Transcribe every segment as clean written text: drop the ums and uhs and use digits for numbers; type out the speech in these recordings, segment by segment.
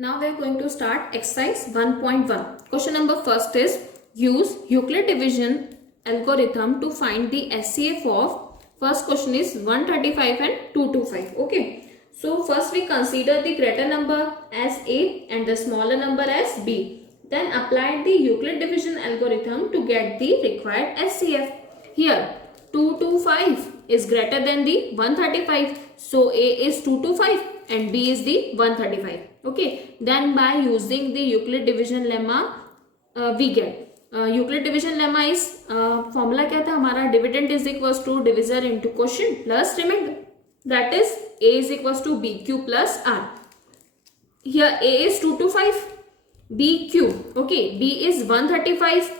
Now we are going to start exercise 1.1. Question number first is use Euclid division algorithm to find the SCF of first question is 135 and 225. Okay. So first we consider the greater number as A and the smaller number as B. Then apply the Euclid division algorithm to get the required SCF. Here 225 is greater than the 135. So A is 225 and B is the 135. Okay. Then by using the Euclid division lemma we get Euclid division lemma is formula क्या था हमारा dividend is equals to divisor into quotient plus remainder, that is A is equals to BQ plus R. Here A is 225, BQ, okay, B is 135,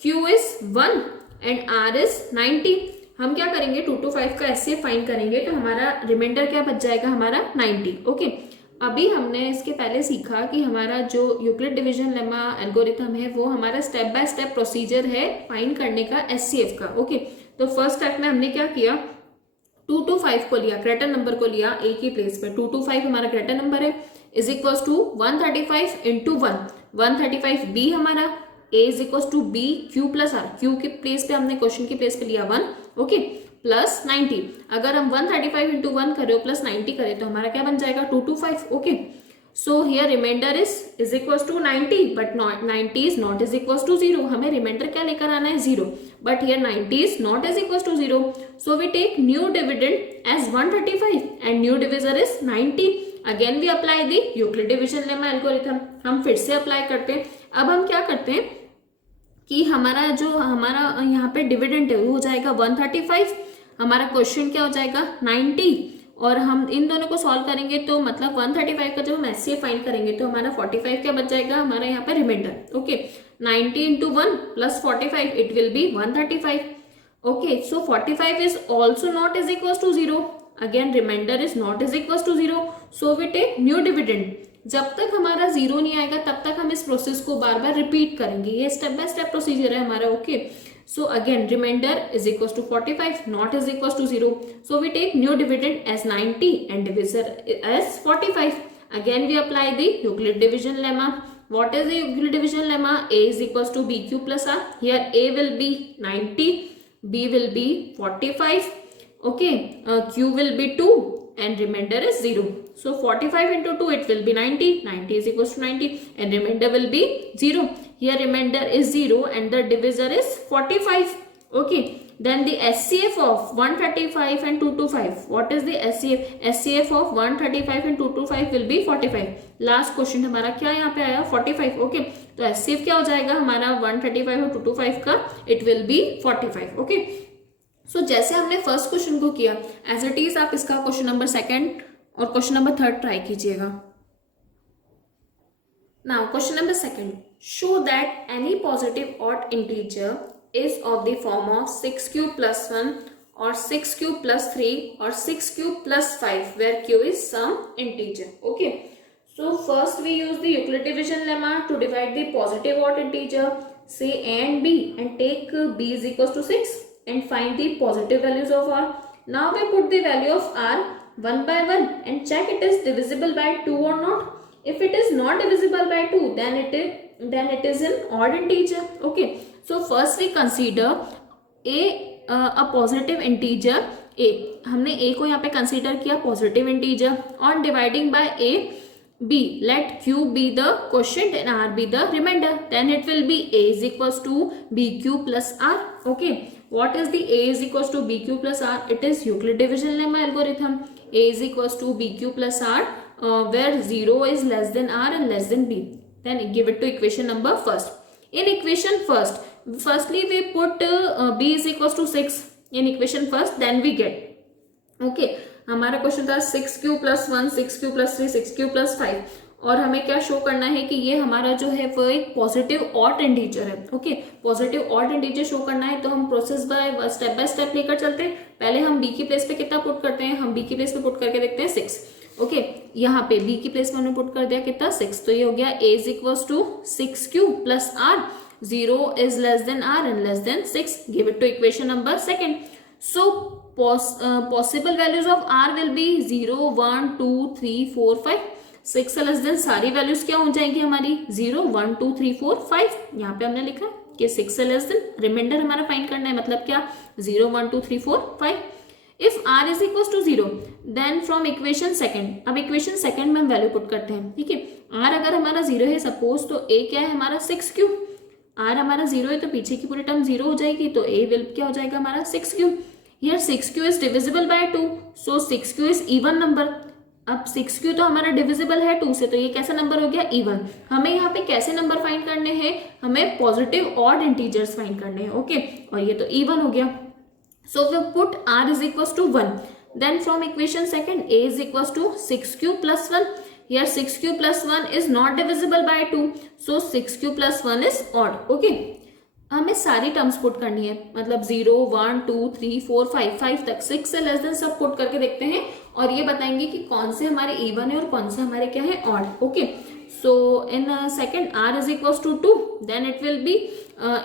Q is 1 and R is 90. हम क्या करेंगे 225 का SCF find करेंगे तो हमारा reminder क्या बच जाएगा हमारा 90. ओके. अभी हमने इसके पहले सीखा कि हमारा जो यूक्लिड डिवीजन लेमा एल्गोरिथम है वो हमारा स्टेप बाय स्टेप प्रोसीजर है फाइंड करने का SCF का. ओके. तो फर्स्ट स्टेप में हमने क्या किया 225 को लिया, ग्रेटर नंबर को लिया A की प्लेस पे. 225 हमारा ग्रेटर नंबर है is equals to 135 into 135 B हमारा A is equals to B Q plus R. Q की प्लेस पे हमने क्वेश्चन की प्लेस पे लिया 1. ओके. प्लस 90. अगर हम 135 इंटू 1 करें प्लस 90 करें तो हमारा क्या बन जाएगा 225. Okay. So here remainder is equals to 90 but 90 is not is equals to 0. हमें रिमाइंडर क्या लेकर आना है 0, but here 90 is not is equals to 0. So we take new dividend as 135 and new divisor is 90. Again we apply the Euclid division lemma algorithm. हम फिर से apply करते हैं. अब हम क्या करते हैं कि हमारा यहाँ पे डिविडेंड है वो हो जाएगा 135, हमारा क्वेश्चन क्या हो जाएगा 90 और हम इन दोनों को सॉल्व करेंगे तो मतलब 135 का जब हम SCF फाइंड करेंगे तो हमारा 45 क्या बच जाएगा हमारा यहाँ पे remainder. Okay. 90 into 1 plus 45 it will be 135. Okay. So 45 is also not is equal to 0. Again remainder is not is equal to 0. So we take new dividend. जब तक हमारा 0 नहीं आएगा तब तक हम इस प्रोसेस को बार बार रिपीट करेंगे. ये स्टेप बाय स्टेप प्रोसीजर है हमारा. Okay. So again remainder is equals to 45 not is equals to 0. So we take new dividend as 90 and divisor as 45. Again we apply the Euclid division lemma. What is the Euclid division lemma? A is equals to BQ plus R. Here A will be 90, B will be 45. Okay. Q will be 2 and remainder is 0. So 45 into 2 it will be 90. 90 is equals to 90 and remainder will be 0. Here remainder is 0 and the divisor is 45. Okay. Then the SCF of 135 and 225. What is the SCF? SCF of 135 and 225 will be 45. Last question हमारा क्या यहाँ पे आया 45. Okay. तो SCF क्या हो जाएगा हमारा 135 और 225 का it will be 45. Okay. सो जैसे हमने फर्स्ट क्वेश्चन को किया एज इट इज आप इसका क्वेश्चन नंबर सेकंड और क्वेश्चन नंबर थर्ड ट्राई कीजिएगा. Now question number second, show that any positive odd integer is of the form of 6 cube plus 1 और 6 cube plus 3 और 6 cube plus 5 where q is some integer. Okay. So first we use the Euclid division lemma to divide the positive odd integer say A and B and take B is equals to 6 and find the positive values of R. Now we put the value of R one by one and check it is divisible by 2 or not. If it is not divisible by 2 then it is an odd integer. Okay. So first we consider a positive integer A. हमने A को यहाँ पे consider किया positive integer. On dividing by A, B, let Q be the quotient and R be the remainder. Then it will be A is equals to BQ plus R. Okay. What is the A is equals to BQ plus R? It is Euclid division lemma algorithm. A is equals to BQ plus R where 0 is less than R and less than B. Then give it to equation number first. In equation firstly we put B is equals to 6 in equation first, then we get. Okay. हमारा question था 6 q plus 1 6 q plus 3 6 q plus 5 और हमें क्या show करना है कि ये हमारा जो है वो एक पॉजिटिव ऑड इंटीजर है. Okay. Positive odd integer show करना है तो हम प्रोसेस बाय स्टेप लेकर चलते हैं. पहले हम बी की प्लेस पे कितना पुट करते हैं, हम बी की प्लेस पे पुट करके देखते हैं 6. ओके. यहाँ पे बी की प्लेस में हमने पुट कर दिया कितना 6. तो ये हो गया A is equals to 6 q plus R. 0 is less than R and less than 6. Give it to equation number second. So possible values of R will be 0, 1, 2, 3, 4, 5. 6 से लेस देन सारी वैल्यूज क्या हो जाएंगी हमारी 0 1 2 3 4 5। यहाँ पे हमने लिखा कि 6 से लेस देन रिमाइंडर हमारा फाइंड करना है, मतलब क्या 0 1 2 3 4 5। If r is equal to 0 then from equation second, अब इक्वेशन सेकंड में हम वैल्यू पुट करते हैं, ठीक है। r अगर हमारा 0 है सपोज, तो a क्या है हमारा 6 क्यूब, r हमारा 0 है तो पीछे की पूरी टर्म 0 हो जाएगी, तो a विल क्या हो जाएगा हमारा 6 cube. Here 6 Q is divisible by 2, so 6 Q is even number. अब 6 क्यू तो हमारा डिविजिबल है 2 से, तो ये कैसा नंबर हो गया इवन। हमें यहाँ पे कैसे नंबर फाइंड करने हैं, हमें पॉजिटिव ऑड इंटीजर्स फाइंड करने हैं, ओके। और ये तो इवन हो गया, so we put r is equals to 1, then from equation second a is equals to 6 cube plus 1, here 6 cube plus 1 is not divisible by 2, so 6 cube plus 1 is odd, okay। हमें सारी terms put करनी है, मतलब 0 1 2 3 4 5 तक, 6 से less than सब put करके देखते हैं और ये बताएंगे कि कौन से हमारे इवन है और कौन से हमारे क्या है odd, okay. So in second r is equals to 2, then it will be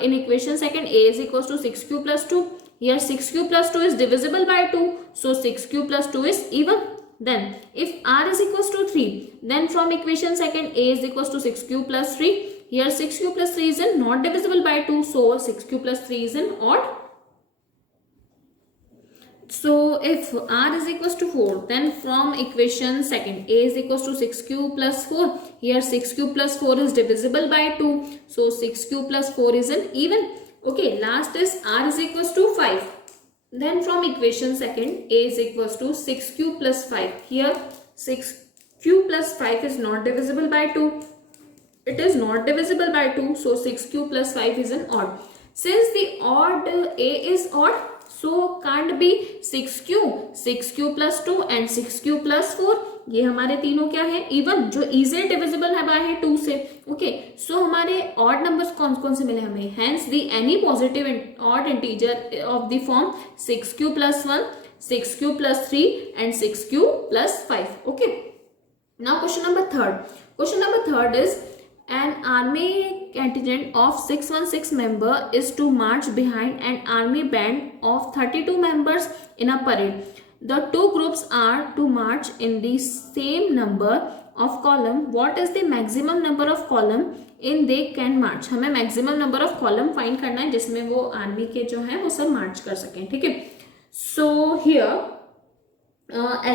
in equation second a is equals to 6 cube plus 2, here 6 cube plus 2 is divisible by 2, so 6 cube plus 2 is even। Then if r is equals to 3, then from equation second a is equals to 6 cube plus 3, here 6 cube plus 3 is in not divisible by 2, so 6 cube plus 3 is in odd। So if r is equals to 4, then from equation second a is equals to 6 cube plus 4, here 6 cube plus 4 is divisible by 2, so 6 cube plus 4 is in even, okay। Last is r is equals to 5, then from equation second a is equals to 6 cube plus 5, here 6 cube plus 5 is not divisible by 2, it is not divisible by 2, so 6 cube plus 5 is an odd। Since the odd a is odd, so can't be 6 cube plus 2 and 6 cube plus 4, ये हमारे तीनों क्या है even, जो easily divisible है bye 2 से, okay. सो हमारे odd numbers कौन कौन से मिले हमें, hence the any positive odd integer of the form 6 q plus 1, 6 q plus 3 and 6 q plus 5, okay. Now question number third is an army contingent of 616 member is to march behind an army band of 32 members in a parade. The two groups are to march in the same number of column. What is the maximum number of column in they can march? हमें maximum number of column find करना है जिसमें वो army के जो है वो सब मार्च कर सकें, ठीक है। So here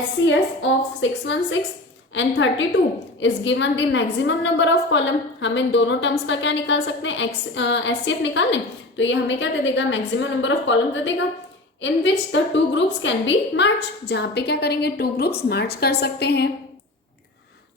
SCF of 616 and 32 is given the maximum number of column। हम इन दोनों टर्म्स का क्या निकाल सकते हैं, SCF निकालने, तो ये हमें क्या दे देगा मैक्सिमम नंबर ऑफ कॉलम दे देगा in which the two groups can be march, जहां पे क्या करेंगे टू ग्रुप्स मार्च कर सकते हैं।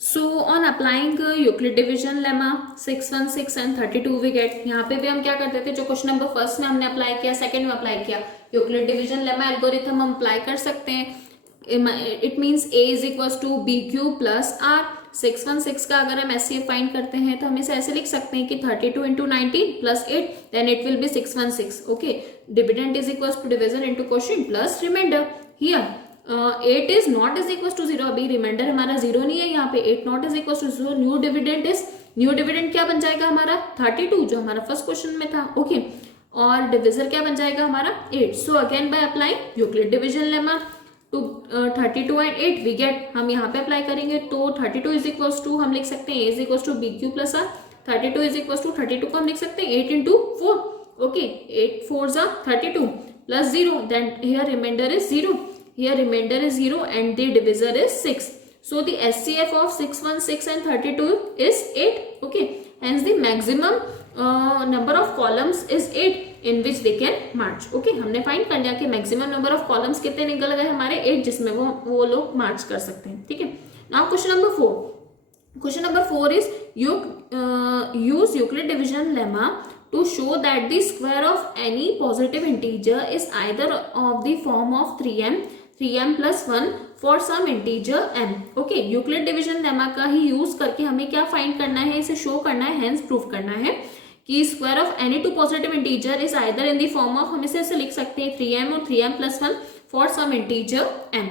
So on applying Euclid division lemma 616 and 32 we get, यहाँ पे भी हम क्या करते थे, जो क्वेश्चन नंबर फर्स्ट में हमने अप्लाई किया सेकंड में अप्लाई किया, यूक्लिड डिवीजन लेमा एल्गोरिथम हम अप्लाई कर सकते हैं। It means a is equal to b q plus r. 616 का अगर हम SCF फाइंड करते हैं तो हम इसे ऐसे लिख सकते हैं कि 32 into 19 plus 8, then it will be 616, okay. Dividend is equal to division into quotient plus remainder. Here 8 is not is equal to 0, अभी रिमाइंडर हमारा 0 नहीं है यहाँ पे, 8 not is equal to 0, new dividend क्या बन जाएगा हमारा 32, जो हमारा फर्स्ट क्वेश्चन में था, ओके। और डिविजर क्या बन जाएगा हमारा 8। So again by applying Euclid division lemma to 32 and 8 we get, हम यहाँ पे अप्लाई करेंगे तो 32 इज इक्वल्स टू हम लिख सकते हैं a is equals to b q plus r, 32 is equals to 32 को हम लिख सकते हैं 8 इंटू 4, ओके। 8 4 जा 32 plus 0, then here remainder is 0 and the divisor is 6। So the SCF of 616 and 32 is 8, okay. Hence the maximum number of columns is 8 in which they can march, okay। हमने find कर लिया कि maximum number of columns कितने निकल गए हमारे 8, जिसमें वो लोग मार्च कर सकते हैं, ठीक है। Now question number 4 is use Euclid division lemma to show that the square of any positive integer is either of the form of 3m plus 1 for some integer m, okay. Euclid division lemma का ही use करके हमें क्या find करना है, इसे show करना है, हेंस प्रूफ करना है कि square of any two positive integer is either in the form of, हम इसे ऐसे लिख सकते हैं 3m और 3m plus 1 for some integer m।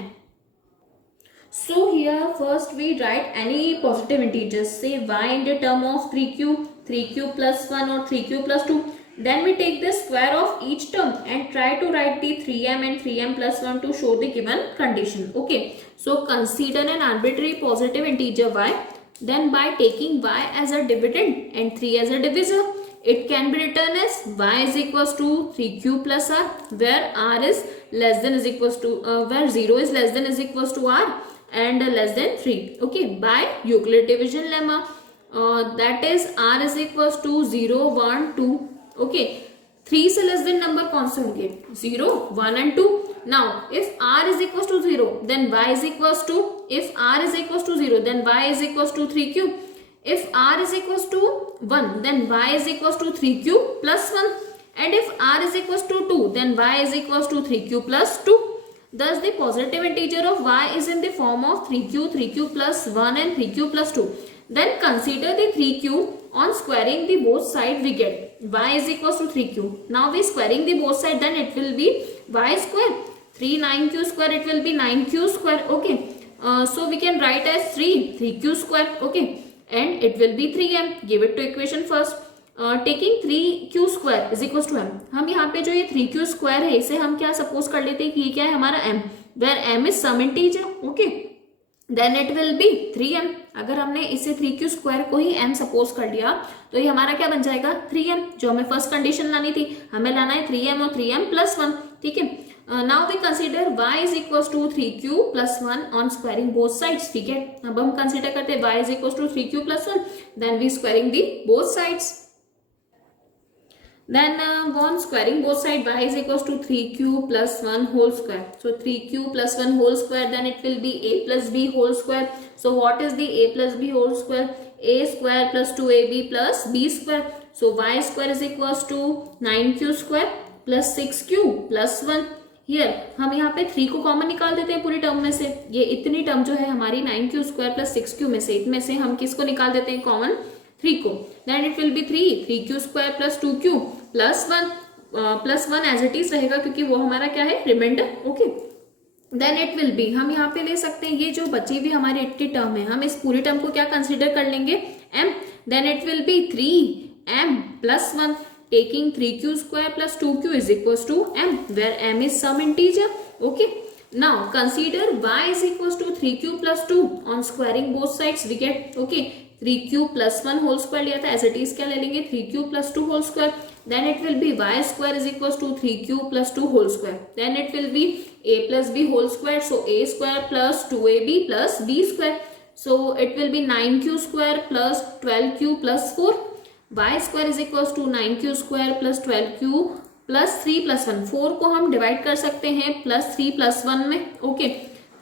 So here first we write any positive integers, say y in the term of 3q plus 1 और 3q plus 2। Then we take the square of each term and try to write the 3m and 3m plus 1 to show the given condition. Okay, so consider an arbitrary positive integer y. Then by taking y as a dividend and 3 as a divisor, it can be written as y is equals to 3q plus r, where r is less than is equals to where 0 is less than is equals to r and less than 3. Okay, by Euclid division lemma, that is r is equals to 0, 1, 2. Okay, 3 से less than number कौन से होंगे? 0, 1 and 2. Now if r is equals to 0, then y is equals to, if r is equals to 0, then y is equals to 3q. If r is equals to 1, then y is equals to 3q plus 1. And if r is equals to 2, then y is equals to 3q plus 2. Thus the positive integer of y is in the form of 3q, 3q plus 1 and 3q plus 2. Then consider the 3q. On squaring the both side, we get y is equals to 3q. Now we squaring the both side, then it will be y square. 3 9q square, it will be 9q square. Okay, so we can write as 3q square. Okay, and it will be 3m. Give it to equation first. Taking 3q square is equals to m. हम यहाँ पे जो ये 3q square है, इसे हम क्या suppose कर लेते हैं कि ये क्या है हमारा m, where m is some integer. Okay, then it will be 3m. अगर हमने इसे 3q स्क्वायर को ही m सपोज कर लिया तो ये हमारा क्या बन जाएगा? 3m. जो हमें फर्स्ट कंडीशन लानी थी, हमें लाना है 3m और 3m प्लस 1. ठीक है, now we consider y is equals to 3q plus 1 on squaring both sides. ठीक है, अब हम कंसीडर करते हैं y is equals to 3q plus 1, then we squaring the both sides. Then on squaring both side, y is equals to 3q plus 1 whole square. So 3q plus 1 whole square, then it will be a plus b whole square. So what is the a plus b whole square? A square plus 2ab plus b square. So y square is equals to 9q square plus 6q plus 1. Here हम यहाँ पे 3 को common निकाल देते हैं पूरी term में से. ये इतनी टर्म जो है हमारी 9q स्क्वायर प्लस 6q में से, इनमें से हम किसको निकाल देते हैं कॉमन? 3 को. Then it will be 3q square plus 2q plus 1 plus 1 as it is रहेगा क्योंकि वो हमारा क्या है? Remainder. Okay, then it will be, हम यहाँ पे ले सकते हैं ये जो बची हुई हमारी 80 टर्म है, हम इस पूरी टर्म को क्या कंसीडर कर लेंगे? m. Then it will be 3m plus 1. Taking 3q square plus 2q is equals to m, where m is some integer. Okay, now consider y is equals to 3q plus 2. On squaring both sides we get, okay, 3q plus 1 whole square लिया था, as it is क्या ले लेंगे? 3q plus 2 whole square. Then it will be y square is equals to 3q plus 2 whole square. Then it will be a plus b whole square. So a square plus 2ab plus b square. So it will be 9q square plus 12q plus 4. Y square is equals to 9q square plus 12q plus 3 plus 1. 4 को हम divide कर सकते हैं plus 3 plus 1 में. Okay,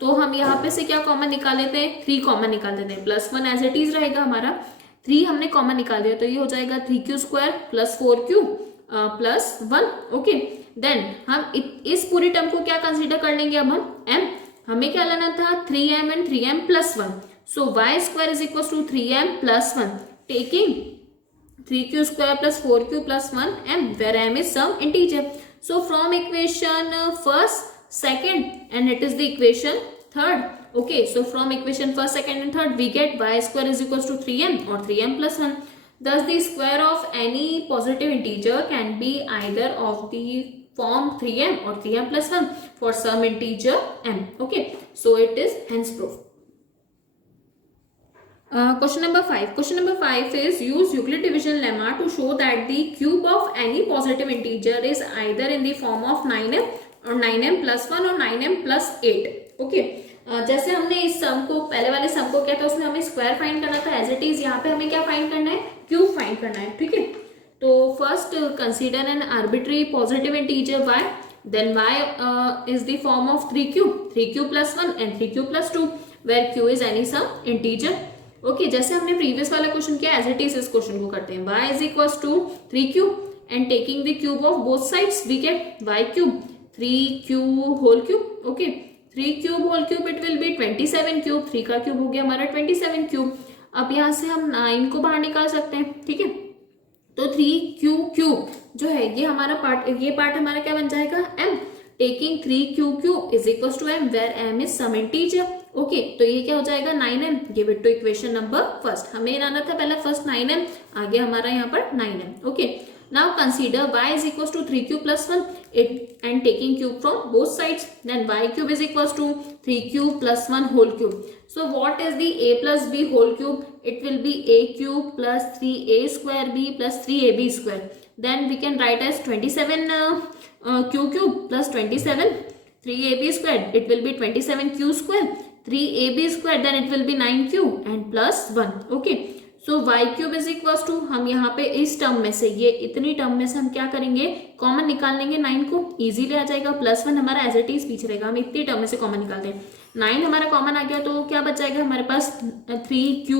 तो हम यहाँ पे से क्या कॉमन निकाल लेते हैं? 3 कॉमन निकाल देते हैं. प्लस 1 एज इट इज रहेगा हमारा. 3 हमने कॉमन निकाल दिया तो ये हो जाएगा 3q square plus 4q plus 1. Okay, then हम इस पूरी टर्म को क्या कंसीडर कर लेंगे? अब हम m, हमें क्या लेना था? 3m and 3m plus 1. So y square is equal to 3m plus 1. Taking 3q square plus 4q plus 1m, where m is some integer. So from equation first, second, and it is the equation third. Okay, so from equation first, second and third we get y square is equals to 3m or 3m plus 1. Thus the square of any positive integer can be either of the form 3m or 3m plus 1 for some integer m. Okay, so it is hence proof. Question number 5. Question number 5 is use Euclid division lemma to show that the cube of any positive integer is either in the form of 9m or 9m plus 1 or 9m plus 8. Okay, जैसे हमने इस सम को पहले वाले सम को किया था उसमें हमें स्क्वायर फाइंड करना था, एज इट इज यहाँ पे हमें क्या फाइंड करना है? क्यूब फाइंड करना है. ठीक है, तो first consider N arbitrary positive integer y, then y is the form of 3q plus 1 and 3q plus 2, where q is any some integer. Okay, जैसे हमने प्रीवियस वाला क्वेश्चन किया एज इट इज इस क्वेश्चन को करते हैं. y is equals to 3q and taking the cube of both sides we get y cube 3q whole cube. Okay, 3 cube whole cube it will be 27 cube. 3 का cube हो गया हमारा 27 cube. अब यहाँ से हम 9 को बाहर निकाल सकते हैं. ठीक है, तो 3q क्यूब जो है ये हमारा पार्ट, ये पार्ट हमारा क्या बन जाएगा? m. Taking 3q cube is equals to m, where m is some integer. Okay, तो ये क्या हो जाएगा? 9m. Give it to equation number first. हमें लाना था पहला फर्स्ट 9m, आगे हमारा यहाँ पर 9m. Okay, Now consider y is equals to 3 cube plus 1 and taking cube from both sides. Then y cube is equals to 3 cube plus 1 whole cube. So what is the a plus b whole cube? It will be a cube plus 3a square b plus 3ab square. Then we can write as 27 q cube plus 27 3ab square. It will be 27 q square 3ab square. Then it will be 9q and plus 1. Okay. So y cube is equals to, हम यहाँ पे इस term में से, ये इतनी term में से हम क्या करेंगे, कॉमन निकाल लेंगे 9 को, इजीली आ जाएगा, प्लस 1 हमारा एज इट इज पीछे रहेगा, हम इतनी टर्म में से कॉमन निकालते हैं, 9 हमारा कॉमन आ गया तो क्या बच जाएगा हमारे पास 3q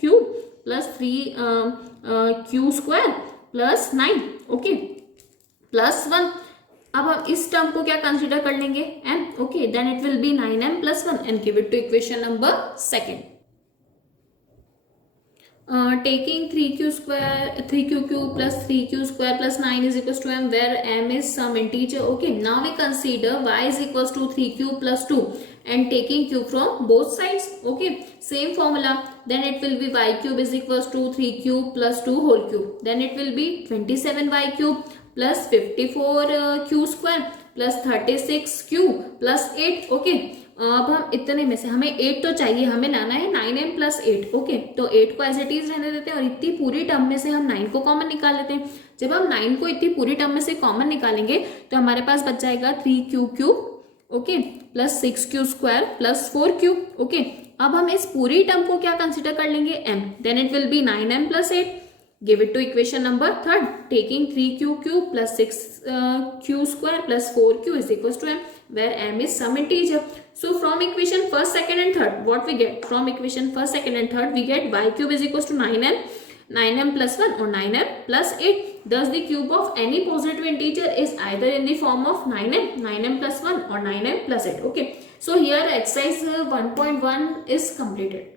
cube plus 3q square plus 9, okay, plus 1. अब हम इस टर्म को क्या कंसीडर कर लेंगे, m, okay, then it will be 9m plus 1 and give it to equation number 2. Taking 3q cube plus 3q square plus 9 is equals to m, where m is some integer. Okay, now we consider y is equals to 3q plus 2 and taking cube from both sides. Okay, same formula. Then it will be y cube is equals to 3q plus 2 whole cube. Then it will be 27y cube plus 54q square plus 36q plus 8. Okay, अब हम इतने में से हमें 8 तो चाहिए, हमें लाना है 9m प्लस 8. ओके, तो 8 को एज इट इज रहने देते हैं और इतनी पूरी टर्म में से हम 9 को कॉमन निकाल लेते हैं. जब हम 9 को इतनी पूरी टर्म में से कॉमन निकालेंगे तो हमारे पास बच जाएगा 3q cube, okay, plus 6q square plus 4q. Okay, अब हम इस पूरी टर्म को क्या कंसिडर कर लेंगे, m. Then it will be 9m plus 8. Give it to equation number 3rd. Taking 3q cube plus 6q square plus 4q is equals to m, where m is some integer. So from equation 1st, 2nd and 3rd, what we get? From equation 1st, 2nd and 3rd, we get y cube is equals to 9m, 9m plus 1 or 9m plus 8. Thus the cube of any positive integer is either in the form of 9m, 9m plus 1 or 9m plus 8. Okay. So here exercise 1.1 is completed.